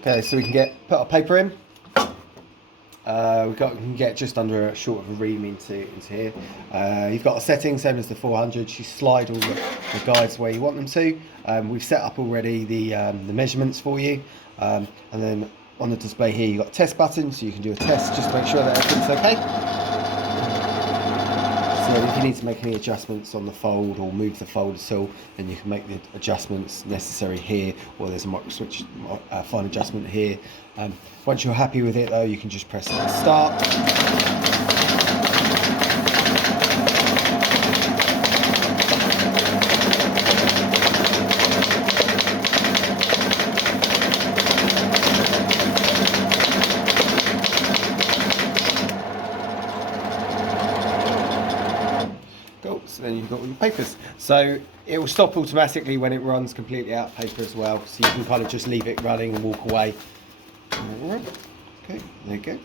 Okay, so we can put our paper in. We can get just under a short of a ream into here. You've got a setting, same as the 400. You slide all the guides where you want them to. We've set up already the measurements for you. And then on the display here, you've got a test button, so you can do a test just to make sure that everything's okay. So if you need to make any adjustments on the fold or move the fold at all, then you can make the adjustments necessary here, or there's a micro switch fine adjustment here. Once you're happy with it though, you can just press start. Cool, so then you've got all your papers. So it will stop automatically when it runs completely out of paper as well. So you can kind of just leave it running and walk away. All right. Okay, there you go.